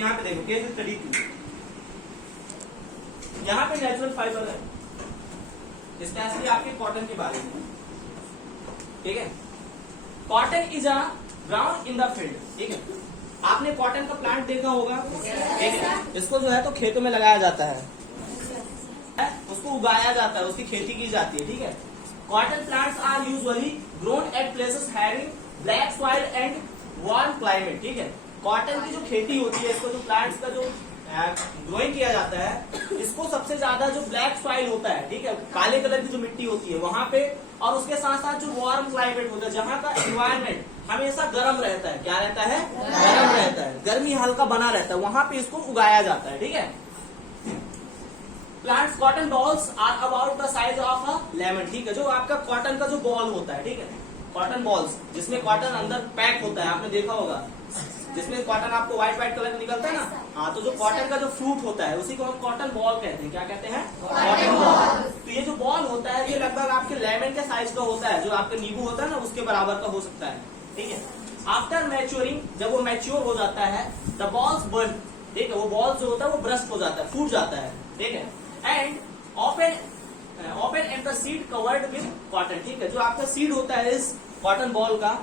यहाँ पे देखो केस स्टडी की, यहाँ पे नेचुरल फाइबर है, स्पेशली आपके कॉटन के बारे में, ठीक है। Cotton is a ground in the field, ठीक है। आपने कॉटन का प्लांट देखा होगा, ठीक है। इसको जो है तो खेतों में लगाया जाता है, उसको उगाया जाता है, उसकी खेती की जाती है, ठीक है। Cotton plants are usually grown at places having black soil and warm climate, ठीक है। कॉटन की जो खेती होती है, इसको जो प्लांट्स का जो ग्रोइंग किया जाता है, इसको सबसे ज्यादा जो ब्लैक सॉइल होता है, ठीक है, काले कलर की जो मिट्टी होती है वहां पे, और उसके साथ साथ जो वार्म क्लाइमेट होता है, जहाँ का एनवायरमेंट हमेशा गर्म रहता है, क्या रहता है, गर्म रहता है, गर्मी हल्का बना रहता है, वहां पे इसको उगाया जाता है, ठीक है। Plants cotton balls are about the size of a lemon, ठीक है। जो आपका कॉटन का जो बॉल होता है, ठीक है, कॉटन बॉल्स जिसमें कॉटन अंदर पैक होता है, आपने देखा होगा, जिसमें कॉटन आपको व्हाइट व्हाइट कलर निकलता है ना, हाँ, तो जो कॉटन का जो फ्रूट होता है उसी को हम कॉटन बॉल कहते हैं, क्या कहते हैं, कॉटन बॉल। तो ये जो बॉल होता है ये लगभग आपके लेमन के साइज का होता है, जो आपका नींबू होता है ना उसके बराबर का हो सकता है, ठीक है। आफ्टर मैच्योरिंग, जब वो मैच्योर हो जाता है, द बॉल्स बर्न, ठीक है, वो बॉल जो होता है वो ब्रस्ट हो जाता है, फूट जाता है, ठीक है। And open and the seed covered with cotton, ठीक है। जो आपका सीड होता है इस कॉटन बॉल का,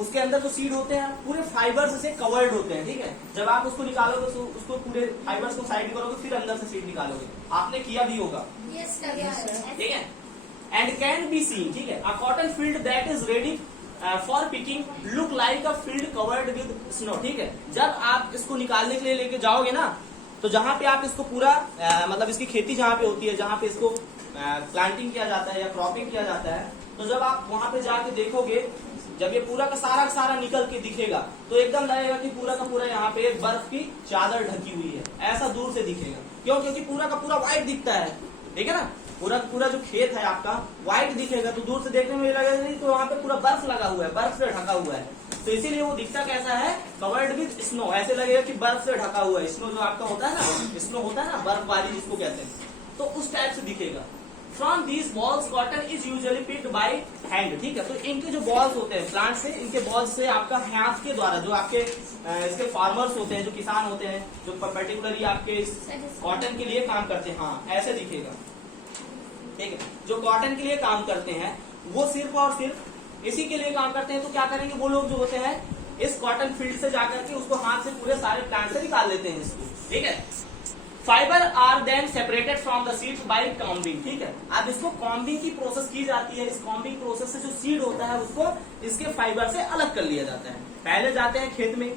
उसके अंदर जो सीड होते हैं पूरे फाइबर्स से कवर्ड होते हैं, ठीक है। जब आप उसको निकालोगे तो उसको पूरे फाइबर्स को साइड करोगे, फिर अंदर से सीड निकालोगे, आपने किया भी होगा, ठीक है। एंड कैन बी सीन, ठीक है, अ cotton field that is ready for picking look like a field covered with snow, ठीक है। जब आप इसको निकालने के लिए लेके जाओगे ना, तो जहां पे आप इसको पूरा मतलब इसकी खेती जहां पे होती है, जहां पे इसको प्लांटिंग किया जाता है या क्रॉपिंग किया जाता है, तो जब आप वहां पे जाके देखोगे, जब ये पूरा का सारा निकल के दिखेगा, तो एकदम लगेगा कि पूरा का पूरा यहाँ पे बर्फ की चादर ढकी हुई है, ऐसा दूर से दिखेगा। क्यों? क्योंकि पूरा का पूरा व्हाइट दिखता है, ठीक है ना, पूरा जो खेत है आपका व्हाइट दिखेगा, तो दूर से देखने में लगेगा नहीं, तो वहाँ पे पूरा बर्फ लगा हुआ है, बर्फ से ढका हुआ है, तो इसीलिए वो दिखता कैसा है, कवर्ड विद स्नो, ऐसे लगेगा कि बर्फ से ढका हुआ है। स्नो जो आपका होता है ना, स्नो होता है ना, बर्फबारी जिसको कहते हैं, तो उस टाइप से दिखेगा। From these balls cotton is usually picked by hand, ठीक है। तो इनके जो बॉल्स होते हैं प्लांट से, इनके बॉल्स से आपका हाथ के द्वारा, जो आपके इसके फार्मर्स होते हैं, जो किसान होते हैं, जो पर्टिकुलरली आपके कॉटन के लिए काम करते हैं, हाँ, ऐसे दिखेगा, ठीक है। जो कॉटन के लिए काम करते हैं वो सिर्फ और सिर्फ इसी के लिए काम करते हैं, तो क्या करेंगे वो लोग जो होते हैं, इस कॉटन फील्ड से जाकर के उसको हाथ से पूरे सारे प्लांट से निकाल लेते हैं इसको, ठीक है। Fibre are then separated from the seeds by combing, ठीक है। अब इसको कॉम्बिंग की प्रोसेस की जाती है, इस कॉम्बिंग प्रोसेस से जो सीड होता है उसको इसके फाइबर से अलग कर लिया जाता है। पहले जाते हैं खेत में,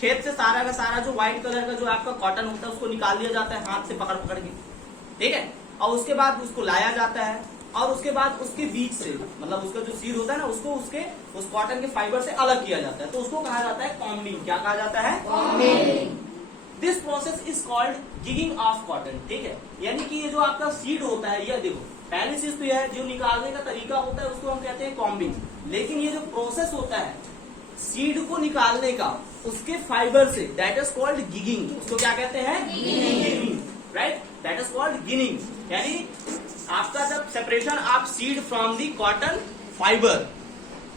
खेत से सारा का सारा जो व्हाइट कलर का जो आपका कॉटन होता है उसको निकाल लिया जाता है हाथ से पकड़ पकड़ के, ठीक है। और उसके बाद उसको लाया जाता है, और उसके बाद उसके बीच से, मतलब उसका जो सीड होता है ना, उसको उसके उस कॉटन के फाइबर से अलग किया जाता है, तो उसको कहा जाता है कॉम्बिंग। क्या कहा जाता है? Combing. This process is called ginning of cotton, ठीक है। यानी कि ये जो आपका सीड होता है, ये देखो पहली चीज तो यह है, जो निकालने का तरीका होता है उसको हम कहते हैं कॉम्बिंग, लेकिन ये जो प्रोसेस होता है सीड को निकालने का उसके फाइबर से, दैट इज कॉल्ड गिगिंग। उसको क्या कहते हैं? Ginning, right, that is called ginning. यानी आपका जब separation of seed from the cotton fibre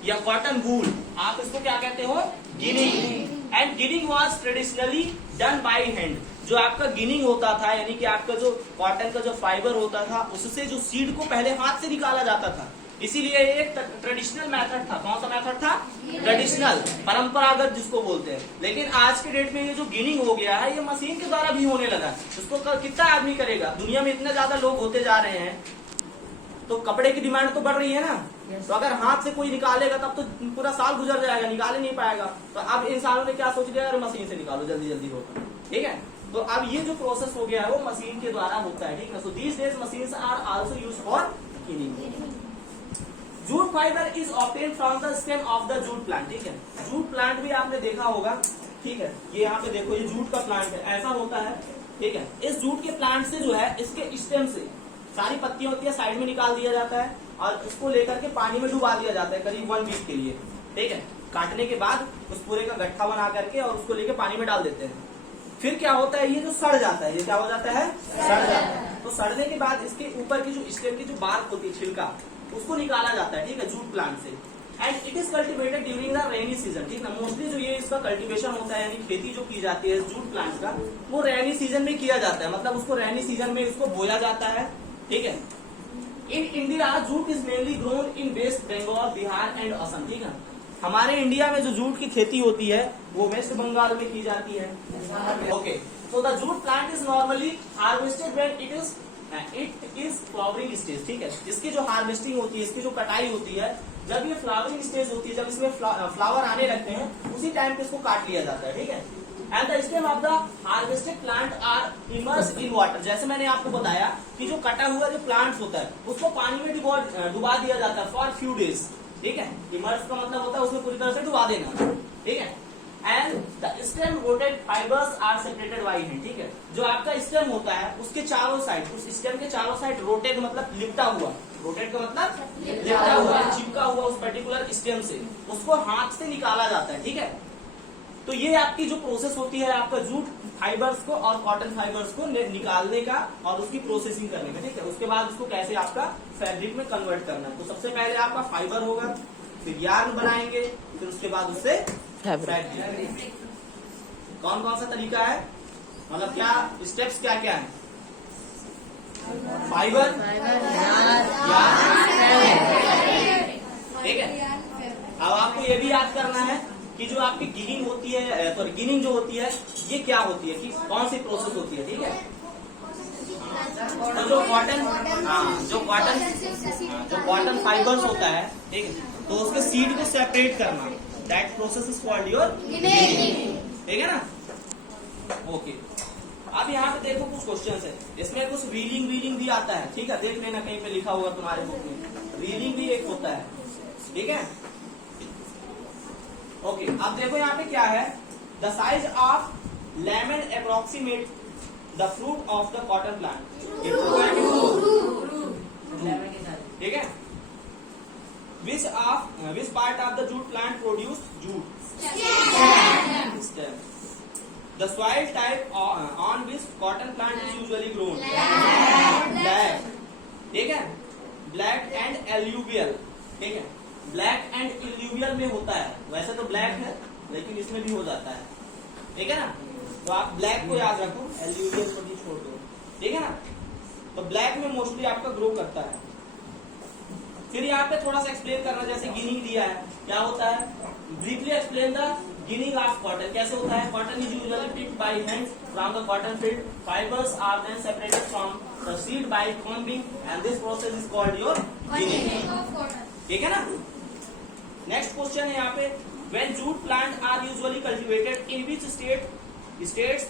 या कॉटन वूल, आप इसको क्या कहते हो? Ginning. And ginning was traditionally done by hand. जो आपका गिनिंग होता था, यानी कि आपका जो कॉटन का जो फाइबर होता था उससे जो सीड को पहले हाथ से निकाला जाता था, इसीलिए एक ट्रेडिशनल मेथड था। कौन सा मेथड था? ट्रेडिशनल, परंपरागत जिसको बोलते हैं। लेकिन आज के डेट में ये जो गिनिंग हो गया है ये मशीन के द्वारा भी होने लगा है। उसको कितना आदमी करेगा? दुनिया में इतने ज्यादा लोग होते जा रहे हैं, तो कपड़े की डिमांड तो बढ़ रही है ना, तो अगर हाथ से कोई निकालेगा तब तो पूरा साल गुजर जाएगा, निकाल ही नहीं पाएगा। तो अब इंसानों ने क्या सोच लिया, अरे मशीन से निकालो, जल्दी जल्दी होगा, ठीक है। तो अब ये जो प्रोसेस हो गया है वो मशीन के द्वारा होता है, ठीक है। So these days machines are also used for ginning. Jute fibre is obtained from the stem of the jute plant, ठीक है। जूट प्लांट भी आपने देखा होगा, ठीक है। ये यहाँ पे देखो, ये जूट का प्लांट है, ऐसा होता है, ठीक है। इस जूट के प्लांट से जो है, इसके स्टेम से सारी पत्तियां होती है, साइड में निकाल दिया जाता है और इसको लेकर के पानी में डुबा दिया जाता है करीब 1 वीक के लिए, ठीक है। काटने के बाद उस पूरे का गट्ठा बना करके और उसको लेके पानी में डाल देते हैं। फिर क्या होता है, ये जो सड़ जाता है, ये क्या हो जाता है? सड़ जाता है। तो सड़ने के बाद इसके ऊपर की जो स्टेम की जो बार्क होती है, छिलका, उसको निकाला जाता है, ठीक है, जूट प्लांट से। And it is cultivated during the rainy season, ठीक ना। मोस्टली जो ये इसका कल्टीवेशन होता है यानी खेती जो की जाती है जूट प्लांट का, वो रेनी सीजन में किया जाता है, मतलब उसको रेनी सीजन में इसको बोया जाता है, ठीक है। In India jute is mainly grown in West Bengal, Bihar and Assam, ठीक है। हमारे इंडिया में जो जूट की खेती होती है वो वेस्ट बंगाल में की जाती है। Okay, so the jute plant is normally harvested when it is flowering stage, ठीक है। इसकी जो हार्वेस्टिंग होती है, इसकी जो कटाई होती है, जब ये फ्लावरिंग स्टेज होती है, जब इसमें फ्लावर आने लगते हैं, उसी टाइम पे इसको काट लिया जाता है, ठीक है। And the stem of the harvested plant are immerse in water, जैसे मैंने आपको बताया कि जो कटा हुआ जो प्लांट होता है उसको पानी में डुबा दिया जाता है फॉर फ्यू डेज, ठीक है। इमर्स का मतलब होता है उसमें पूरी तरह से डुबा देना, ठीक है। And the stem rotted fibres are separated by hand, ठीक है। जो आपका स्टेम होता है उसके चारों साइड, उस स्टेम के चारों साइड रोटेड मतलब लिपटा हुआ, रोटेड का मतलब लिपटा हुआ, चिपका हुआ उस पर्टिकुलर स्टेम से, उसको हाथ से निकाला जाता है, ठीक है। तो ये आपकी जो प्रोसेस होती है आपका जूट फाइबर्स को और कॉटन फाइबर्स को निकालने का और उसकी प्रोसेसिंग करने का, ठीक है। उसके बाद उसको कैसे आपका फैब्रिक में कन्वर्ट करना है। तो सबसे पहले आपका फाइबर होगा, फिर यार्न बनाएंगे, फिर उसके बाद उससे फैब्रिक। कौन कौन सा तरीका है, मतलब क्या स्टेप्स क्या क्या है? फाइबर, ठीक है। अब आपको ये भी याद करना है कि जो आपकी गिनिंग होती है, सॉरी गिनिंग जो होती है ये क्या होती है, कि कौन सी प्रोसेस होती है, ठीक है। तो जो कॉटन फाइबर्स होता है, ठीक है, तो उसके सीड को सेपरेट करना, that process is called your ginning, ठीक है ना। ओके, अब यहाँ पे देखो कुछ क्वेश्चंस है, इसमें कुछ रीलिंग भी आता है, ठीक है। देख लेना कहीं पे लिखा होगा तुम्हारे बुक में, रीलिंग भी एक होता है, ठीक है। ओके, अब देखो यहाँ पे क्या है, the size of lemon approximate the fruit of the cotton plant, ठीक है। Which part of the jute plant produce jute, stem. The soil type on which cotton plant is usually grown, black, ठीक है। Black and alluvial, ठीक है। Black and alluvial में होता है, वैसे तो ब्लैक है लेकिन इसमें भी हो जाता है, ठीक है ना। तो आप ब्लैक को याद रखो, एल्यूवियल को भी छोड़ दो, ठीक है ना। तो ब्लैक में मोस्टली आपका ग्रो करता है। फिर यहाँ पे थोड़ा सा एक्सप्लेन करना, जैसे गिनिंग दिया है, क्या होता है, briefly explain the ginning of cotton. कैसे होता है, cotton is usually picked by hands from the cotton field, fibres are then separated from the seed by combing and this process is called your ginning, ठीक है ना। Next question है यहाँ पे, when jute plant are usually cultivated in which states